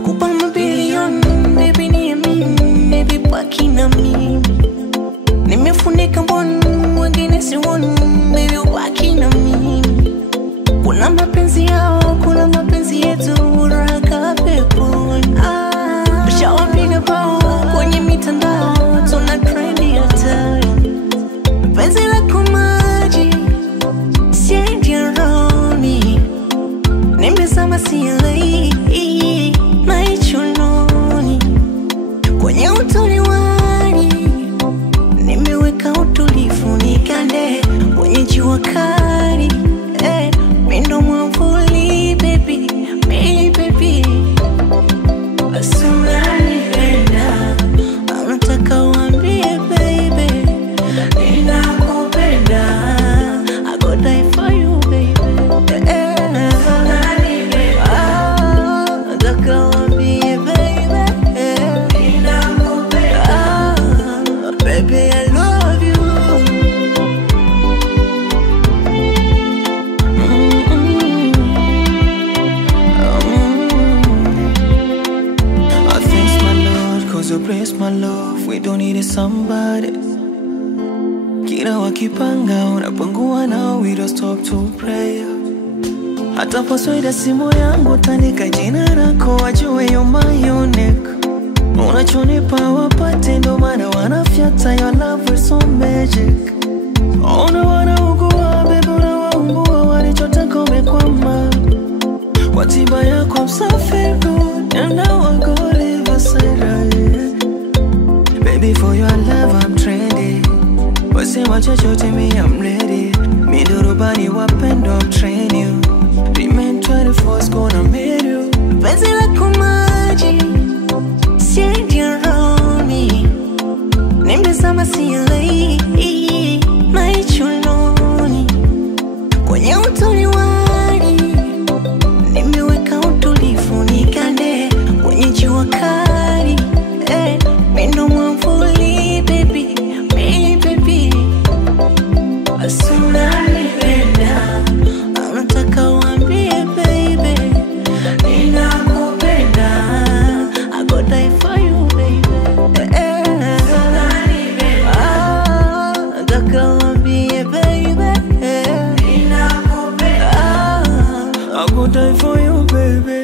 nakupa mabilioni, baby niamini, baby baki na mimi. Nimefunika mboni, wengine siwoni, baby baki na mimi. Kuna mapenzi yao, kuna mapenzi yetu, raha peponi. Ushawapiga bao kwenye mitandao, tuna trendi hatari. Penzi lako maji, siendi romi. Nimezama sielei, maichunoni. Kwenye utoliwani, nimeweka utulivu nikande. Kwenye jua kali, mindo mwavuli baby, me baby. Asunanipenda, anataka uambie baby, ninakupenda, I go die for you baby. Anataka uambie baby, ninakupenda, baby I love you. You bless my love, we don't need somebody. Kila wakipanga, unapangua na we don't stop to pray. Hata pasweda simu yangu, tandika jina lako, wajue you're my unique. Unachonipa wapate, ndo maana wanafyata, your love is so magic. Ona wanaugua, baby unawaungua, walichotaka umekwama. Kwa tiba yako I'm so feel good, and now I go live beside her. Baby, for your love I'm trendy. Wasema chochote me I'm ready. Midurubani wapendo I'm train you. Remain 24's gonna meet you. Penzi lako maji, siendi romi. Nimezama sielei, maichunoni. Kwenye utoliwani, nimeweka utulivu nikande. Kwenye jua kali, mindo mwavuli baby, me baby. Asunanipenda, anataka uambie baby, ninakupenda, I go die for you baby. Anataka uambie baby, ninakupenda, I go die for you baby.